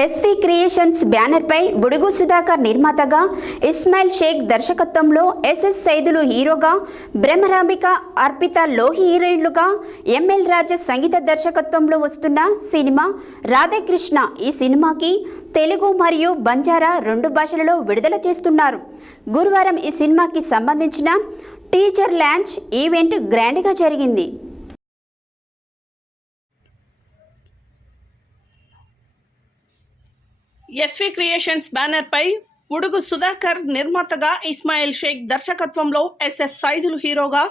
SV creations banner పై బుడుగు సుధాకర్ నిర్మాతగా, ఇస్మాయిల్ షేక్ దర్శకత్వంలో SS Saidulu హీరోగా, బ్రహ్మరాంబిక, అర్పిత లోహి హీరోయిన్లుగా, ఎంఎల్ రాజా సంగీత దర్శకత్వంలో వస్తున్న సినిమా రాధేకృష్ణ. ఈ సినిమాకి తెలుగు మరియు బంజారా 2 భాషలలో విడుదల చేస్తున్నారు. గురువారం ఈ సినిమాకి సంబంధించిన టీజర్ లాంచ్ ఈవెంట్ గ్రాండ్గా జరిగింది. ఎస్వి క్రియేషన్స్ బ్యానర్ పై బుడుగు సుధాకర్ నిర్మాతగా, ఇస్మాయిల్ షేక్ దర్శకత్వంలో ఎస్ఎస్ సైదులు హీరోగా,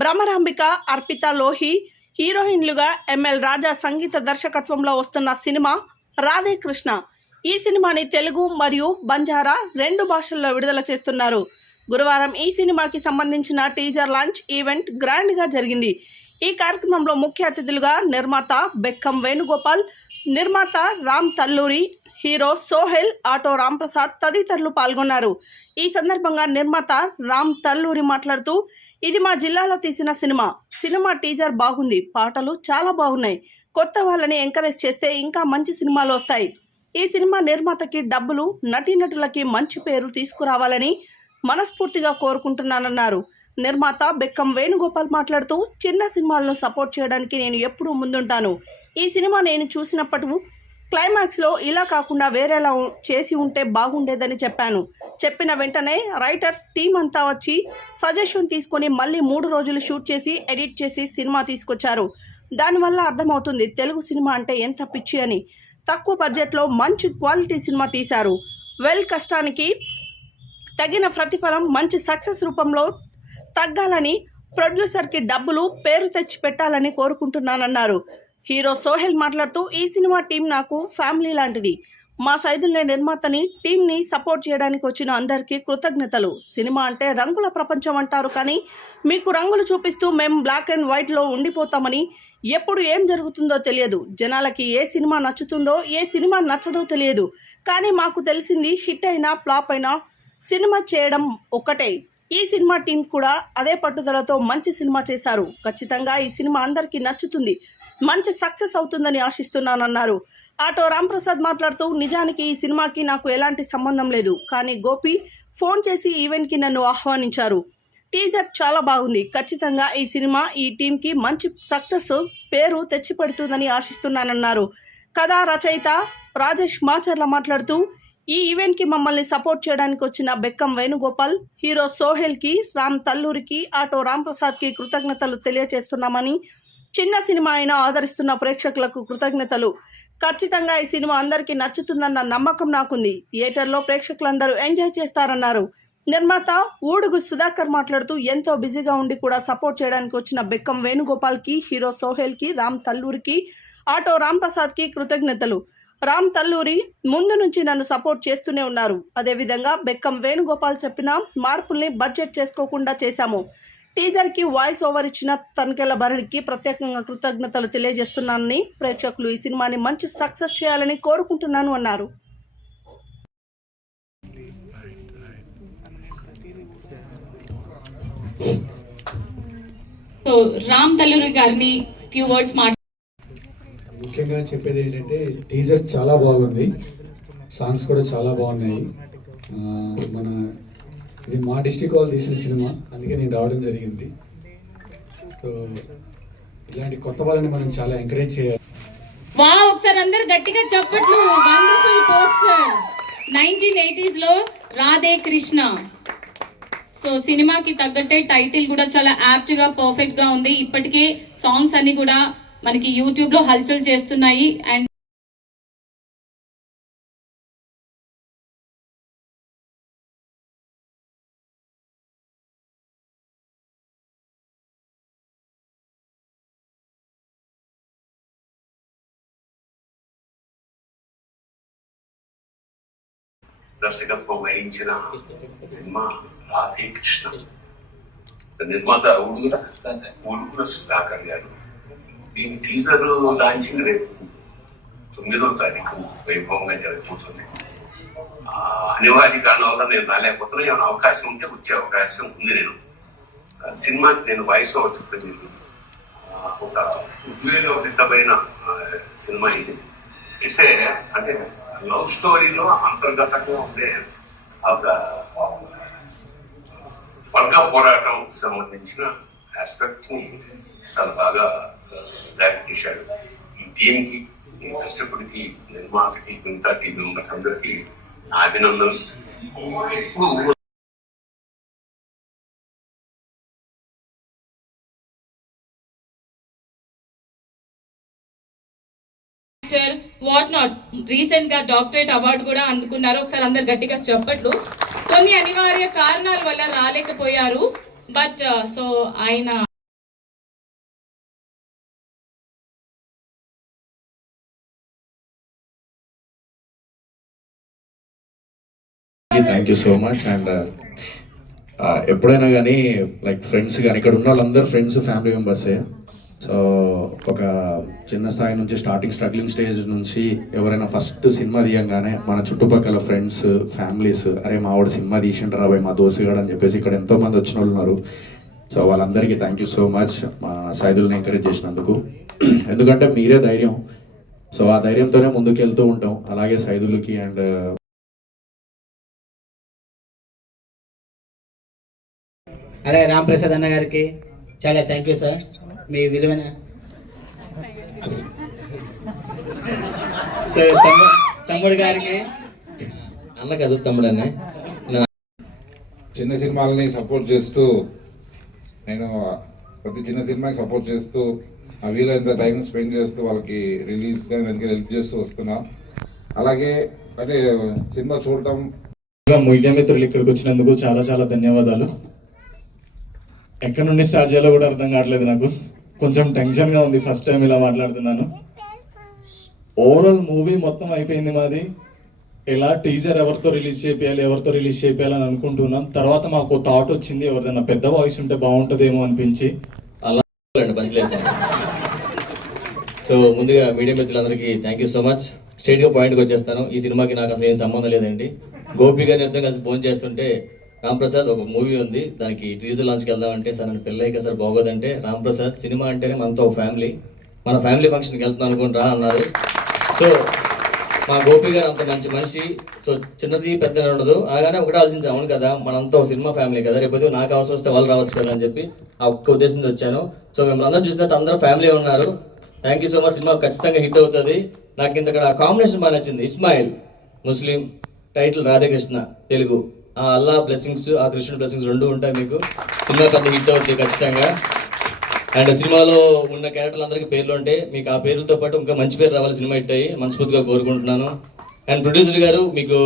బ్రహ్మరాంబిక, అర్పిత లోహి హీరోయిన్లుగా, ఎంఎల్ రాజా సంగీత దర్శకత్వంలో వస్తున్న సినిమా రాధేకృష్ణ. ఈ సినిమాని తెలుగు మరియు బంజారా 2 భాషల్లో విడుదల చేస్తున్నారు. గురువారం ఈ సినిమాకి సంబంధించిన టీజర్ లాంచ్ ఈవెంట్ గ్రాండ్గా జరిగింది. ఈ కార్యక్రమంలో ముఖ్య అతిథులుగా నిర్మాత బెక్కం వేణుగోపాల్, నిర్మాత రామ్ తల్లూరి, హీరో సోహెల్, ఆటో రాంప్రసాద్ తదితరులు పాల్గొన్నారు. ఈ సందర్భంగా నిర్మాత రామ్ తల్లూరి మాట్లాడుతూ, ఇది మా జిల్లాలో తీసిన సినిమా టీజర్ బాగుంది, పాటలు చాలా బాగున్నాయి. కొత్త వాళ్ళని ఎంకరేజ్ చేస్తే ఇంకా మంచి సినిమాలు వస్తాయి. ఈ సినిమా నిర్మాతకి డబ్బులు, నటీనటులకి మంచి పేరు తీసుకురావాలని మనస్ఫూర్తిగా కోరుకుంటున్నానన్నారు. నిర్మాత బెక్కం వేణుగోపాల్ మాట్లాడుతూ, చిన్న సినిమాలను సపోర్ట్ చేయడానికి నేను ఎప్పుడూ ముందుంటాను. ఈ సినిమా నేను చూసినప్పుడు క్లైమాక్స్లో ఇలా కాకుండా వేరేలా చేసి ఉంటే బాగుండేదని చెప్పాను. చెప్పిన వెంటనే రైటర్స్ టీం అంతా వచ్చి సజెషన్ తీసుకొని మళ్ళీ 3 రోజులు షూట్ చేసి ఎడిట్ చేసి సినిమా తీసుకొచ్చారు. దానివల్ల అర్థమవుతుంది తెలుగు సినిమా అంటే ఎంత పిచ్చి అని. తక్కువ బడ్జెట్లో మంచి క్వాలిటీ సినిమా తీశారు. కష్టానికి తగిన ప్రతిఫలం మంచి సక్సెస్ రూపంలో తగ్గాలని, ప్రొడ్యూసర్కి డబ్బులు, పేరు తెచ్చి పెట్టాలని కోరుకుంటున్నానన్నారు. హీరో సోహెల్ మాట్లాడుతూ, ఈ సినిమా టీం నాకు ఫ్యామిలీ లాంటిది. మా సైదుల్నే నిర్మాతని, టీంని సపోర్ట్ చేయడానికి వచ్చిన అందరికీ కృతజ్ఞతలు. సినిమా అంటే రంగుల ప్రపంచం అంటారు, కానీ మీకు రంగులు చూపిస్తూ మేము బ్లాక్ అండ్ వైట్లో ఉండిపోతామని. ఎప్పుడు ఏం జరుగుతుందో తెలియదు. జనాలకి ఏ సినిమా నచ్చుతుందో, ఏ సినిమా నచ్చదో తెలియదు. కానీ మాకు తెలిసింది హిట్ అయినా ఫ్లాప్ అయినా సినిమా చేయడం ఒక్కటే. ఈ సినిమా టీం కూడా అదే పట్టుదలతో మంచి సినిమా చేశారు. ఖచ్చితంగా ఈ సినిమా అందరికీ నచ్చుతుంది, మంచి సక్సెస్ అవుతుందని ఆశిస్తున్నానన్నారు. ఆటో రాంప్రసాద్ మాట్లాడుతూ, నిజానికి ఈ సినిమాకి నాకు ఎలాంటి సంబంధం లేదు, కానీ గోపి ఫోన్ చేసి ఈవెంట్కి నన్ను ఆహ్వానించారు. టీజర్ చాలా బాగుంది. ఖచ్చితంగా ఈ సినిమా ఈ టీంకి మంచి సక్సెస్, పేరు తెచ్చిపెడుతుందని ఆశిస్తున్నానన్నారు. కథా రచయిత రాజేష్ మాచర్ల మాట్లాడుతూ, ఈ ఈవెంట్కి మమ్మల్ని సపోర్ట్ చేయడానికి వచ్చిన బెక్కం వేణుగోపాల్, హీరో సోహెల్కి, రామ్ తల్లూరికి, ఆటో రాంప్రసాద్కి కృతజ్ఞతలు తెలియజేస్తున్నామని. చిన్న సినిమా అయినా ఆదరిస్తున్న ప్రేక్షకులకు కృతజ్ఞతలు. ఖచ్చితంగా ఈ సినిమా అందరికీ నచ్చుతుందన్న నమ్మకం నాకుంది. థియేటర్లో ప్రేక్షకులందరూ ఎంజాయ్ చేస్తారన్నారు. నిర్మాత ఊడుగు సుధాకర్ మాట్లాడుతూ, ఎంతో బిజీగా ఉండి కూడా సపోర్ట్ చేయడానికి వచ్చిన బెక్కం వేణుగోపాల్కి, హీరో సోహెల్కి, రామ్ తల్లూరికి, ఆటో రాంప్రసాద్కి కృతజ్ఞతలు. రామ్ తల్లూరి ముందు నుంచి నన్ను సపోర్ట్ చేస్తూనే ఉన్నారు. అదేవిధంగా బెక్కం వేణుగోపాల్ చెప్పిన మార్పుల్ని బడ్జెట్ చేసుకోకుండా చేశాము. టీజర్కి వాయిస్ ఓవర్ ఇచ్చిన తనికెళ్ల భరణికి ప్రత్యేకంగా కృతజ్ఞతలు తెలియజేస్తున్నానని, ప్రేక్షకులు ఈ సినిమాని మంచి సక్సెస్ చేయాలని కోరుకుంటున్నాను అన్నారు. రామ్ తల్లూరి గారిని ఫ్యూ వర్డ్స్ ముఖ్యంగా చెప్పేది ఏంటంటే, టీజర్ చాలా బాగుంది, సాంగ్స్ కూడా చాలా బాగున్నాయి. ఇది మా డిస్ట్రిక్ట్ వాళ్ళు తీసిన సినిమా, అందుకే నేను రావడం జరిగింది. సో ఇలాంటి కొత్త వాళ్ళని మనం చాలా ఎంకరేజ్ చేయాలి. ఒకసారి అందరు గట్టిగా చెప్పట్లు. Wonderful poster. 1980s లో రాధేకృష్ణ. సో సినిమాకి తగ్గట్టే టైటిల్ కూడా చాలా యాప్ట్ గా, పర్ఫెక్ట్ గా ఉంది. ఇప్పటికే సాంగ్స్ అన్ని కూడా మనకి యూట్యూబ్ లో హల్చల్ చేస్తున్నాయి. అండ్ దర్శకత్వం వహించిన సినిమా రాధేకృష్ణ. నిర్మాత ఊడుగుల సుధాకర్ గారు. దీని టీజర్ లాంచింగ్ రేపు 9వ తారీఖు వైభవంగా జరగబోతుంది. అనివార్య కారణం వల్ల నేను రాలేకపోతున్నా. ఏమైనా అవకాశం ఉంటే వచ్చే అవకాశం ఉంది. సినిమాకి నేను వాయిస్ ఓవర్ చెప్తాను. ఒక ఉద్వేగభరితమైన సినిమా ఇది. అంటే లవ్ స్టోరీలో అంతర్గతంగా ఉండే ఒక వర్గ పోరాటం సంబంధించిన ఆస్పెక్ట్ ని చాలా బాగా డైరెక్ట్ చేశాడు. ఈ టీంకి, ఈ దర్శకుడికి, నిర్మాతకి, మిగతా టీం మెంబర్స్ అందరికీ నా అభినందనలు. ఇప్పుడు వాట్ నాట్ రీసెంట్ గా డాక్టరేట్ అవార్డు కూడా అందుకున్నారు. ఒకసారి అందరు గట్టిగా చెప్పట్లు. కొన్ని అనివార్య కారణాల వల్ల రాలేకపోయారు. బట్ సో ఆయన thank you so much. And ఎప్పుడైనా కానీ లైక్ ఫ్రెండ్స్ కానీ ఇక్కడ ఉన్న వాళ్ళందరూ ఫ్రెండ్స్, ఫ్యామిలీ మెంబర్సే. సో ఒక చిన్న స్థాయి నుంచి స్ట్రగ్లింగ్ స్టేజ్ నుంచి ఎవరైనా ఫస్ట్ సినిమా తీయంగానే మన చుట్టుపక్కల ఫ్రెండ్స్, ఫ్యామిలీస్, అరే మా వాడు సినిమా తీసిండ్రా రాబోయ్ మా దోస్తుగాడు అని చెప్పేసి ఇక్కడ ఎంతోమంది వచ్చిన వాళ్ళు ఉన్నారు. సో వాళ్ళందరికీ థ్యాంక్ యూ సో మచ్ మా సైదుల్ని ఎంకరేజ్ చేసినందుకు. ఎందుకంటే మీరే ధైర్యం. సో ఆ ధైర్యంతోనే ముందుకు వెళ్తూ ఉంటాం. అలాగే సైదులకి అండ్ అలాగే రాంప్రసాద్ అన్న గారికి చాలా థ్యాంక్ యూ సార్. మీ విలువైన తమ్ముడు గారికి అన్న కదా తమ్ముడు అన్న చిన్న సినిమాలని సపోర్ట్ చేస్తూ, నేను ప్రతి చిన్న సినిమాకి సపోర్ట్ చేస్తూ ఆ వీలైనంత టైం స్పెండ్ చేస్తూ వాళ్ళకి రిలీజ్ దానికి హెల్ప్ చేస్తూ వస్తున్నా. అలాగే అంటే సినిమా చూడటం, మీడియా మిత్రులు ఇక్కడికి వచ్చినందుకు చాలా చాలా ధన్యవాదాలు. ఎక్కడి నుండి స్టార్ట్ చేయాలో కూడా అర్థం కావట్లేదు నాకు. కొంచెం టెన్షన్గా ఉంది ఫస్ట్ టైం ఇలా మాట్లాడుతున్నాను. ఓవరాల్ మూవీ మొత్తం అయిపోయింది మాది. ఇలా టీజర్ ఎవరితో రిలీజ్ చేయాలని అనుకుంటున్నాం. తర్వాత మాకు థాట్ వచ్చింది, ఎవరిదైనా పెద్ద వాయిస్ ఉంటే బాగుంటుందేమో అనిపించి అలా పంచలేదు. సో ముందుగా మీడియా మిత్రులందరికీ థ్యాంక్ యూ సో మచ్. స్ట్రైట్గా పాయింట్కి వచ్చేస్తాను. ఈ సినిమాకి నాకు అసలు ఏం సంబంధం లేదండి. గోపి గారిని ఇద్దరం కలిసి ఫోన్ చేస్తుంటే, రాంప్రసాద్ ఒక మూవీ ఉంది, దానికి టీజర్ లాంచ్కి వెళ్దామంటే, సార్ నన్ను పెళ్ళైక సార్ బాగోదంటే, రాంప్రసాద్ సినిమా అంటేనే మనతో ఒక ఫ్యామిలీ, మన ఫ్యామిలీ ఫంక్షన్కి వెళ్తాం అనుకుని రా అన్నారు. సో మా గోపి గారు అంత మంచి మనిషి. సో చిన్నది పెద్దది ఉండదు. అలాగానే ఒకటే ఆలోచించాం, అవును కదా మనంతా ఒక సినిమా ఫ్యామిలీ కదా, రేపు నాకు అవసరం వస్తే వాళ్ళు రావచ్చు కదా అని చెప్పి ఆ ఒక్క ఉద్దేశంతో వచ్చాను. సో మిమ్మల్ని అందరూ చూసినట్టు అందరూ ఫ్యామిలీ ఉన్నారు. Thank you so much. Cinema ఖచ్చితంగా హిట్ అవుతుంది. నాకు ఇంతక్కడ కాంబినేషన్ బాగా నచ్చింది. ఇస్మాయిల్ ముస్లిం, టైటిల్ రాధాకృష్ణ తెలుగు. ఆ అల్లా బ్లెస్సింగ్స్, ఆ కృష్ణుడి బ్లెస్సింగ్స్ రెండు ఉంటాయి మీకు. సినిమా పెద్ద హిట్ అవుతుంది ఖచ్చితంగా. అండ్ సినిమాలో ఉన్న క్యారెక్టర్లు అందరికీ పేర్లు ఉంటాయి. మీకు ఆ పేర్లతో పాటు ఇంకా మంచి పేరు రావాలి, సినిమా హిట్ అయ్యి మనస్ఫూర్తిగా కోరుకుంటున్నాను. అండ్ ప్రొడ్యూసర్ గారు మీకు